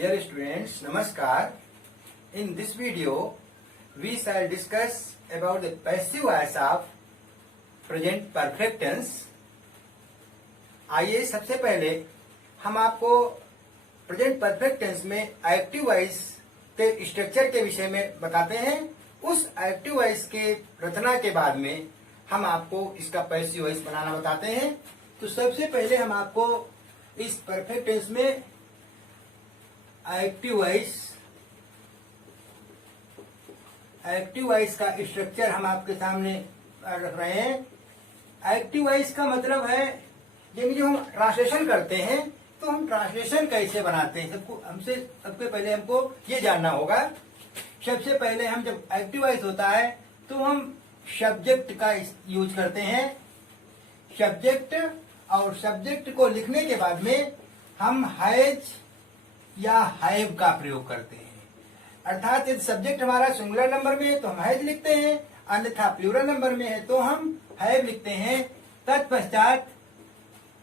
Dear students, Namaskar. In this video, we shall discuss about the passive voice of present perfect tense. आइए सबसे पहले हम आपको present perfect tense में active voice के structure के विषय में बताते हैं। उस एक्टिव वॉइस के रचना के बाद में हम आपको इसका पैसिव वॉइस बनाना बताते हैं। तो सबसे पहले हम आपको इस परफेक्ट टेंस में एक्टिव वॉइस का स्ट्रक्चर हम आपके सामने रख रहे हैं। एक्टिव वॉइस का मतलब है जब हम ट्रांसलेशन करते हैं तो हम ट्रांसलेशन कैसे बनाते हैं, सबसे पहले हमको ये जानना होगा। सबसे पहले हम जब एक्टिव वॉइस होता है तो हम सब्जेक्ट का यूज करते हैं, सब्जेक्ट, और सब्जेक्ट को लिखने के बाद में हम हैज या हैव का प्रयोग करते हैं। अर्थात यदि सब्जेक्ट हमारा सिंगुलर नंबर में है तो हम हैज लिखते हैं, अन्यथा प्लूरल नंबर में है तो हम हैव लिखते हैं। तत्पश्चात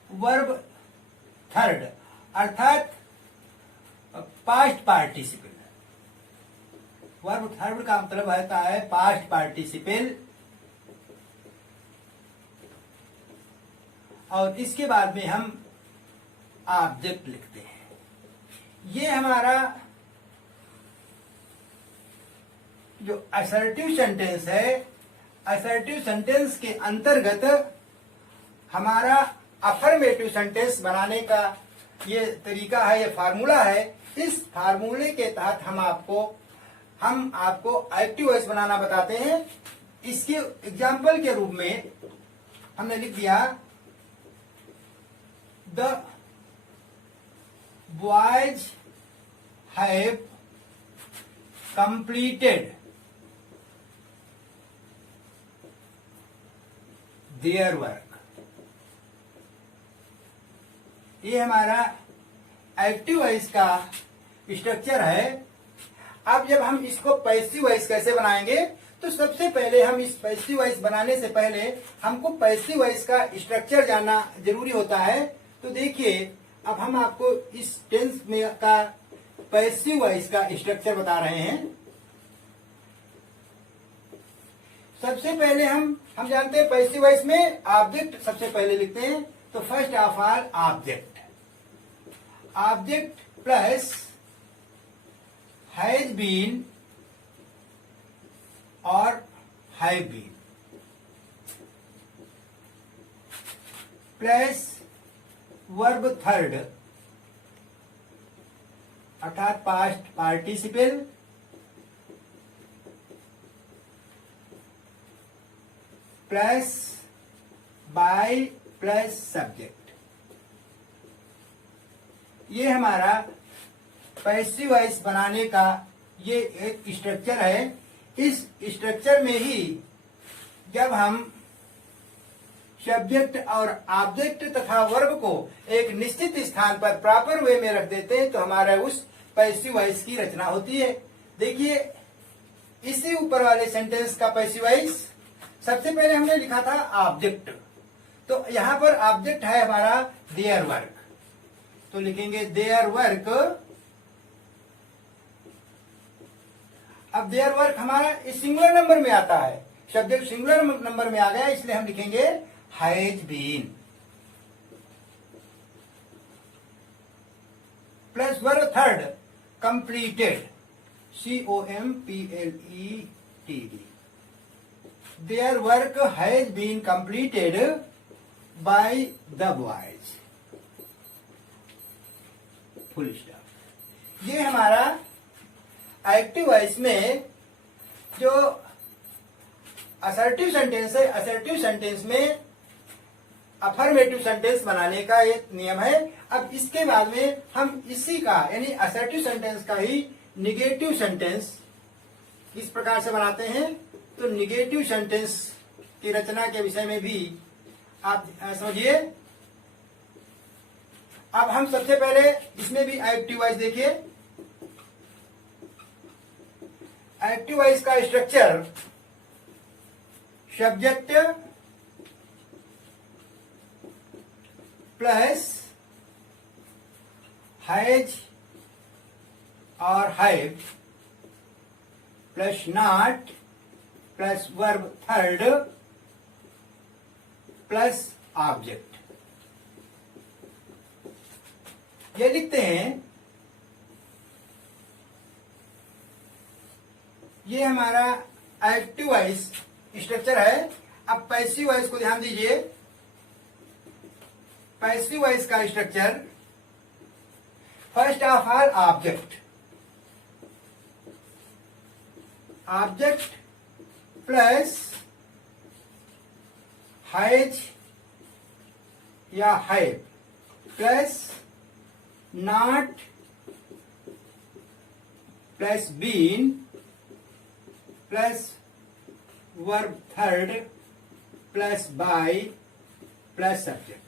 वर्ब थर्ड अर्थात पास्ट पार्टिसिपल। वर्ब थर्ड का मतलब होता है पास्ट पार्टिसिपल, और इसके बाद में हम ऑब्जेक्ट लिखते हैं। ये हमारा जो असर्टिव सेंटेंस है, असर्टिव सेंटेंस के अंतर्गत हमारा अफर्मेटिव सेंटेंस बनाने का ये तरीका है, ये फार्मूला है। इस फार्मूले के तहत हम आपको एक्टिव वॉइस बनाना बताते हैं। इसके एग्जाम्पल के रूप में हमने लिख दिया the boys have completed their work. ये हमारा एक्टिव वॉइस का स्ट्रक्चर है। अब जब हम इसको पैसिव वॉइस कैसे बनाएंगे, तो सबसे पहले हम इस पैसिव वॉइस बनाने से पहले हमको पैसिव वॉइस का स्ट्रक्चर जानना जरूरी होता है। तो देखिए, अब हम आपको इस टेंस में का पैसिव वॉइस का स्ट्रक्चर बता रहे हैं। सबसे पहले हम जानते हैं पैसिव वॉइस में ऑब्जेक्ट सबसे पहले लिखते हैं। तो first of all object plus has been और have been plus verb third अर्थात past participle plus by plus subject. ये हमारा पैसिव वॉइस बनाने का ये एक स्ट्रक्चर है। इस स्ट्रक्चर में ही जब हम सब्जेक्ट और ऑब्जेक्ट तथा वर्ब को एक निश्चित स्थान पर प्रॉपर वे में रख देते हैं तो हमारा उस पैसिव वॉइस की रचना होती है। देखिए, इसी ऊपर वाले सेंटेंस का पैसिव वॉइस सबसे पहले हमने लिखा था ऑब्जेक्ट, तो यहां पर ऑब्जेक्ट है हमारा देयर वर्क, तो लिखेंगे देयर वर्क। अब देयर वर्क हमारा इस सिंगुलर नंबर में आता है, सब्जेक्ट सिंगुलर नंबर में आ गया, इसलिए हम लिखेंगे has been plus verb third completed, COMPLETD। Their work has been completed by the boys, full stop. ये हमारा एक्टिव वॉइस में जो असर्टिव सेंटेंस है, असर्टिव सेंटेंस में अफर्मेटिव सेंटेंस बनाने का ये नियम है। अब इसके बाद में हम इसी का यानी असर्टिव सेंटेंस का ही निगेटिव सेंटेंस किस प्रकार से बनाते हैं, तो निगेटिव सेंटेंस की रचना के विषय में भी आप समझिए। अब हम सबसे पहले इसमें भी एक्टिव वॉइस देखिए। एक्टिव वॉइस का स्ट्रक्चर सब्जेक्ट प्लस हैज और have plus not plus verb third plus object. ये लिखते हैं। ये हमारा एक्टिव वॉइस स्ट्रक्चर है। अब पैसिव वॉइस को ध्यान दीजिए। पैसिव वॉइस का structure, first of all object, object plus has या have plus not plus been plus verb third plus by plus subject.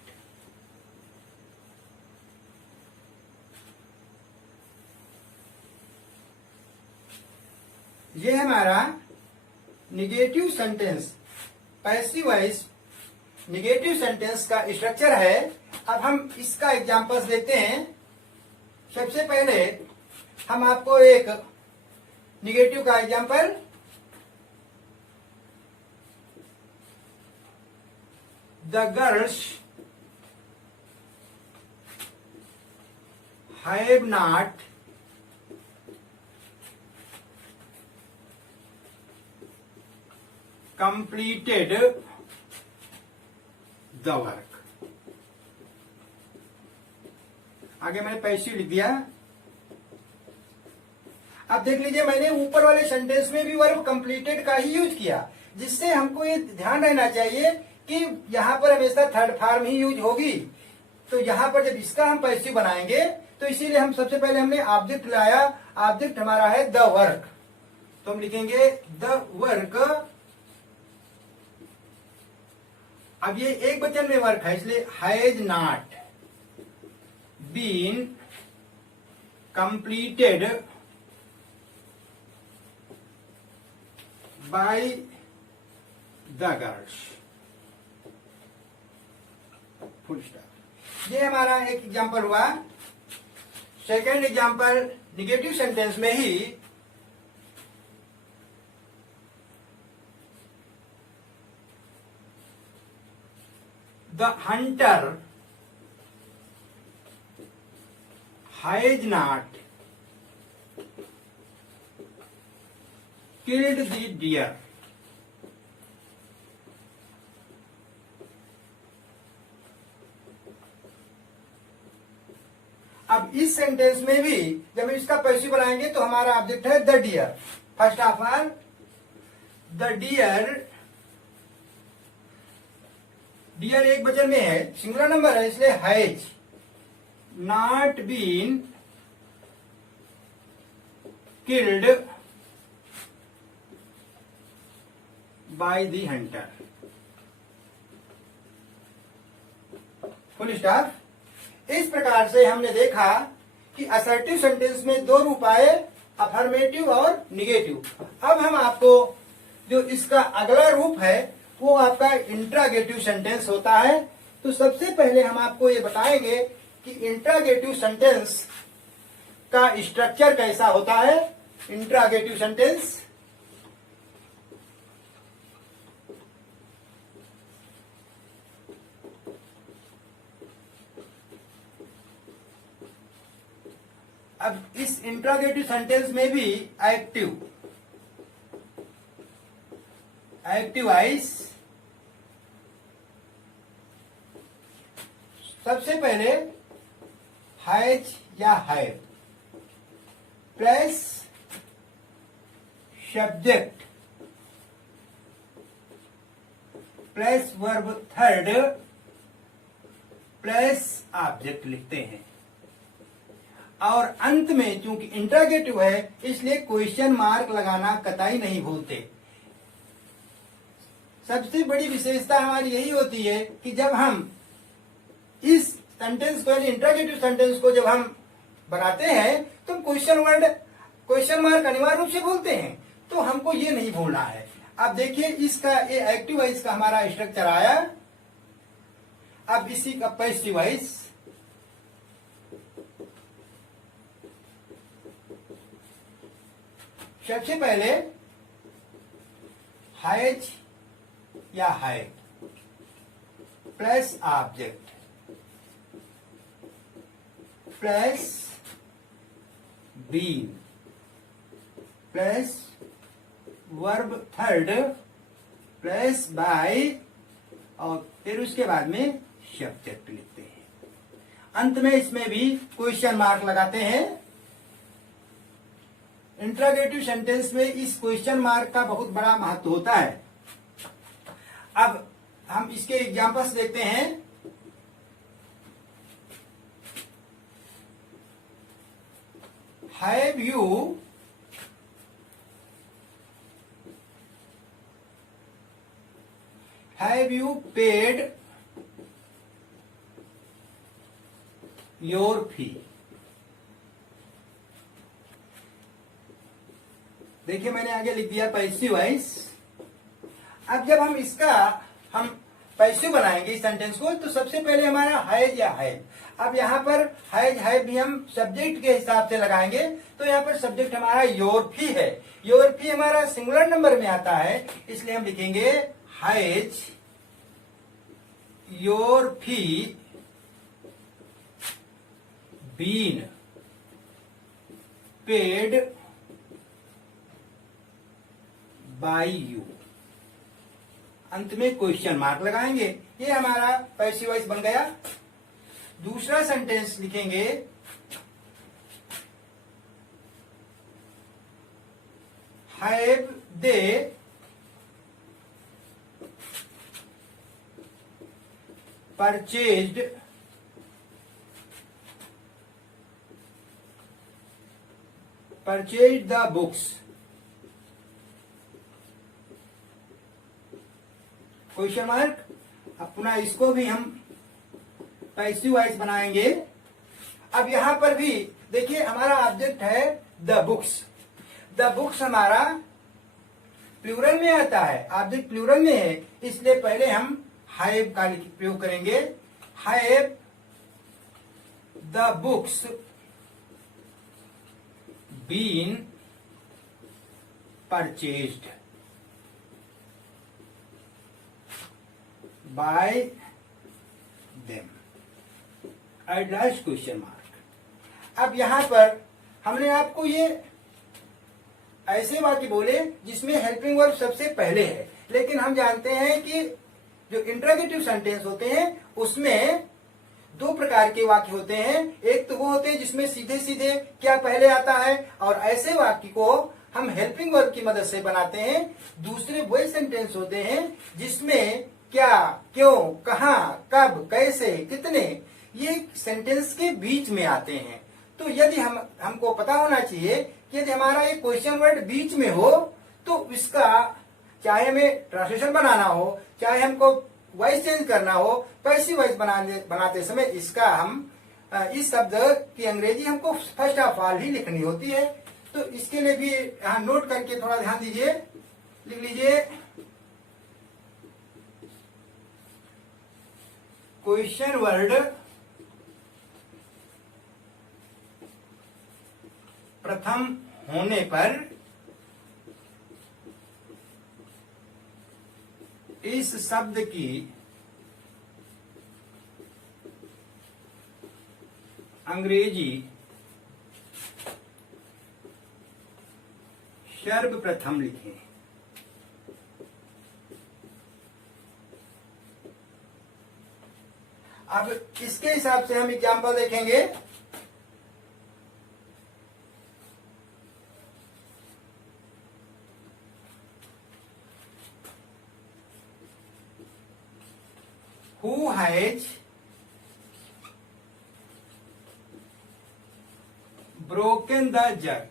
ये हमारा negative sentence, passive voice negative sentence का स्ट्रक्चर है। अब हम इसका एग्जांपल्स देखते हैं। सबसे पहले हम आपको एक निगेटिव का example, the girls have not completed the work। आगे मैंने पैसिव लिख दिया। अब देख लीजिए, मैंने ऊपर वाले सेंटेंस में भी वर्ब कंप्लीटेड का ही यूज किया, जिससे हमको ये ध्यान रहना चाहिए कि यहां पर हमेशा थर्ड फॉर्म ही यूज होगी। तो यहां पर जब इसका हम पैसिव बनाएंगे तो इसीलिए हम सबसे पहले हमने ऑब्जेक्ट लाया। ऑब्जेक्ट हमारा है द वर्क, तो हम लिखेंगे द वर्क। अब ये एक वचन में वर्क है, इसलिए has not been completed by the girls, full stop. ये हमारा एक एग्जांपल हुआ। सेकेंड एग्जांपल निगेटिव सेंटेंस में ही, the hunter has not killed the deer। अब इस सेंटेंस में भी जब हम इसका पैसिव बनाएंगे तो हमारा ऑब्जेक्ट है the deer. First of all the deer, deer एक वचन में है, सिंगुलर नंबर है, इसलिए has not been killed by the hunter, full stop. इस प्रकार से हमने देखा कि असर्टिव सेंटेंस में दो रूप आए, अफर्मेटिव और निगेटिव। अब हम आपको जो इसका अगला रूप है वो आपका इंट्रागेटिव सेंटेंस होता है। तो सबसे पहले हम आपको ये बताएंगे कि इंट्रागेटिव सेंटेंस का स्ट्रक्चर कैसा होता है। इंट्रागेटिव सेंटेंस, अब इस इंट्रागेटिव सेंटेंस में भी एक्टिव वॉइस, सबसे पहले हैज या have plus subject plus verb third plus object लिखते हैं। और अंत में चूंकि इंट्रागेटिव है इसलिए क्वेश्चन मार्क लगाना कतई नहीं भूलते। सबसे बड़ी विशेषता हमारी यही होती है कि जब हम इस सेंटेंस को, यानी इंट्रागेटिव सेंटेंस को जब हम बनाते हैं तो क्वेश्चन मार्क अनिवार्य रूप से भूलते हैं। तो हमको ये नहीं भूलना है। अब देखिए इसका ये एक्टिव वॉइस का हमारा स्ट्रक्चर आया। अब इसी का पैसिव वॉइस, सबसे पहले हैज या had plus object plus been plus verb third plus by और फिर उसके बाद में सब्जेक्ट लिखते हैं। अंत में इसमें भी क्वेश्चन मार्क लगाते हैं। इंट्रोगेटिव सेंटेंस में इस क्वेश्चन मार्क का बहुत बड़ा महत्व होता है। अब हम इसके एग्जांपल्स देखते हैं। हैव यू पेड योर फी? देखिए मैंने आगे लिख दिया पैसिव वॉइस। अब जब हम पैसिव बनाएंगे इस सेंटेंस को, तो सबसे पहले हमारा हैज या हैव। अब यहाँ पर हैज हैव भी हम सब्जेक्ट के हिसाब से लगाएंगे, तो यहाँ पर सब्जेक्ट हमारा योर फी है। योर फी हमारा सिंगुलर नंबर में आता है, इसलिए हम लिखेंगे has your fee been paid by you. अंत में क्वेश्चन मार्क लगाएंगे। ये हमारा पैसिव वॉइस बन गया। दूसरा सेंटेंस लिखेंगे have they purchased the books? Question mark. अब पुनः इसको भी हम पैसिव वॉइस बनाएंगे। अब यहां पर भी देखिए हमारा ऑब्जेक्ट है द बुक्स। द बुक्स हमारा प्लूरल में आता है, ऑब्जेक्ट प्लूरल में है, इसलिए पहले हम हैव का प्रयोग करेंगे। Have the books been purchased by them? At last question mark. अब यहां पर हमने आपको ये ऐसे वाक्य बोले जिसमें हेल्पिंग वर्ब सबसे पहले है, लेकिन हम जानते हैं कि जो इंट्रोगेटिव सेंटेंस होते हैं उसमें दो प्रकार के वाक्य होते हैं। एक तो वो होते हैं जिसमें सीधे सीधे क्या पहले आता है, और ऐसे वाक्य को हम हेल्पिंग वर्ब की मदद से बनाते हैं। दूसरे वो सेंटेंस होते हैं जिसमें क्या, क्यों, कहां, कब, कैसे, कितने, ये सेंटेंस के बीच में आते हैं। तो यदि हमको पता होना चाहिए कि यदि हमारा ये क्वेश्चन वर्ड बीच में हो तो इसका चाहे हमें ट्रांसलेशन बनाना हो, चाहे हमको वॉइस चेंज करना हो, पैसिव वॉइस बनाते समय इसका हम इस शब्द की अंग्रेजी हमको फर्स्ट ऑफ ऑल ही लिखनी होती है। तो इसके लिए भी यहाँ नोट करके थोड़ा ध्यान दीजिए, लिख लीजिए। क्वेश्चन वर्ड प्रथम होने पर इस शब्द की अंग्रेजी सर्वप्रथम लिखें। अब इसके हिसाब से हम एग्जाम्पल देखेंगे। Who has broken the jug?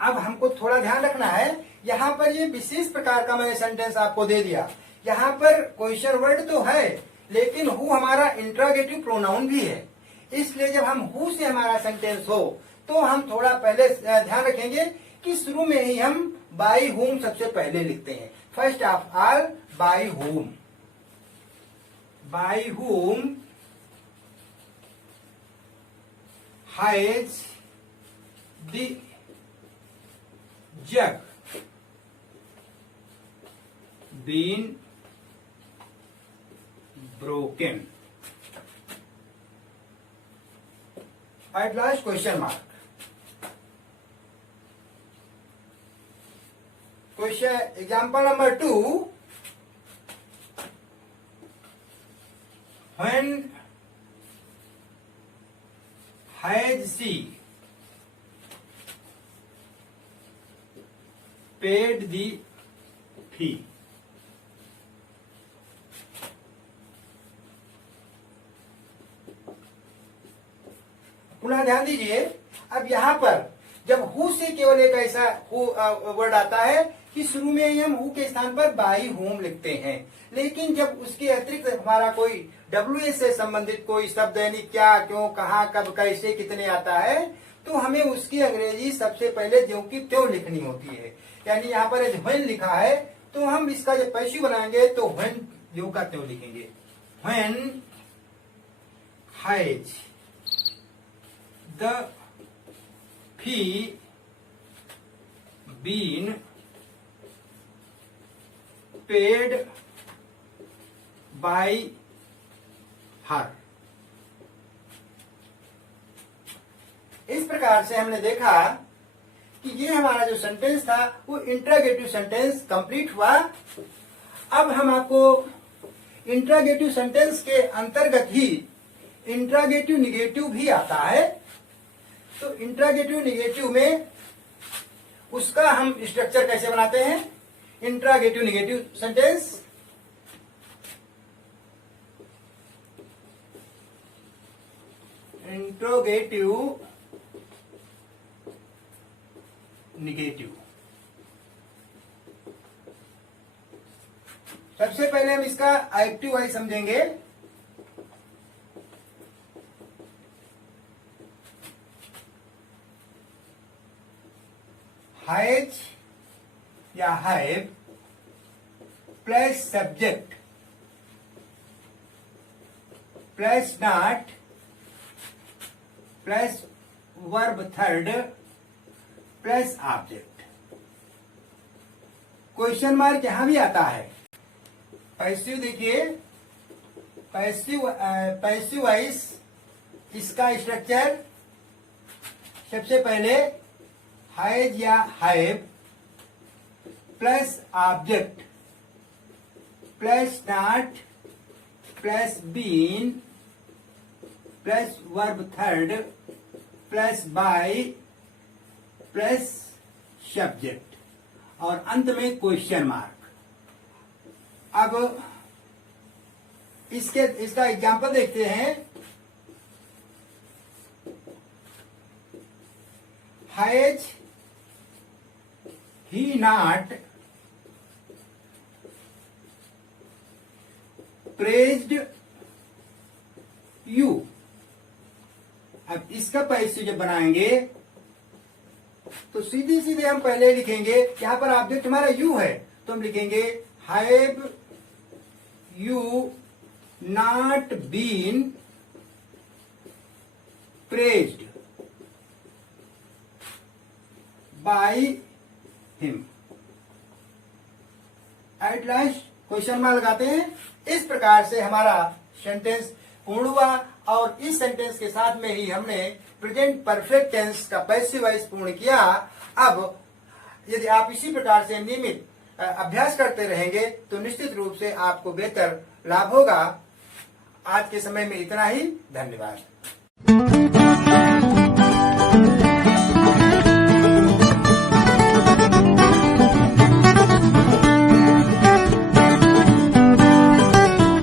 अब हमको थोड़ा ध्यान रखना है, यहाँ पर ये विशेष प्रकार का मैंने सेंटेंस आपको दे दिया। यहाँ पर क्वेश्चन वर्ड तो है, लेकिन हु हमारा इंट्रोगेटिव प्रोनाउन भी है। इसलिए जब हम हु से हमारा सेंटेंस हो तो हम थोड़ा पहले ध्यान रखेंगे कि शुरू में ही हम बाय हुम सबसे पहले लिखते हैं, first of all by whom. by whom has the jug been broken? At last question mark. Question example number 2. When has she paid the fee? पुनः ध्यान दीजिए, अब यहाँ पर जब हु से केवल एक ऐसा वर्ड आता है कि शुरू में हम हु के स्थान पर बाई होम लिखते हैं, लेकिन जब उसके अतिरिक्त हमारा कोई WH से संबंधित कोई शब्द यानी क्या, क्यों, कहाँ, कब, कैसे, कितने आता है, तो हमें उसकी अंग्रेजी सबसे पहले ज्यों की त्यों लिखनी होती है। यानी यहाँ पर व्हेन लिखा है तो हम इसका जब पैसिव बनाएंगे तो व्हेन ज्यों का त्यों लिखेंगे। When has the fee been paid by her। इस प्रकार से हमने देखा कि ये हमारा जो सेंटेंस था वो इंट्रागेटिव सेंटेंस कंप्लीट हुआ। अब हम आपको इंट्रागेटिव सेंटेंस के अंतर्गत ही इंट्रागेटिव निगेटिव भी आता है। तो इंट्रागेटिव निगेटिव में उसका हम स्ट्रक्चर कैसे बनाते हैं। Interrogative negative sentence, interrogative negative. सबसे पहले हम इसका एक्टिव वाइज समझेंगे। हैज या have plus subject plus not plus verb third plus object. Question mark यहां भी आता है। पैसिव देखिए, पैसिव वाइज इसका स्ट्रक्चर सबसे पहले हैज या have plus object plus not plus been plus verb third plus by plus subject और अंत में क्वेश्चन मार्क। अब इसका एग्जाम्पल देखते हैं। Has he not praised you. अब इसका पैसिव जब बनाएंगे तो सीधे सीधे हम पहले लिखेंगे, यहां पर ऑब्जेक्ट हमारा यू है तो हम लिखेंगे have you not been praised by him. At last question mark लगाते हैं। इस प्रकार से हमारा सेंटेंस पूर्ण हुआ और इस सेंटेंस के साथ में ही हमने प्रेजेंट परफेक्ट टेंस का पैसिव वॉइस पूर्ण किया। अब यदि आप इसी प्रकार से नियमित अभ्यास करते रहेंगे तो निश्चित रूप से आपको बेहतर लाभ होगा। आज के समय में इतना ही। धन्यवाद।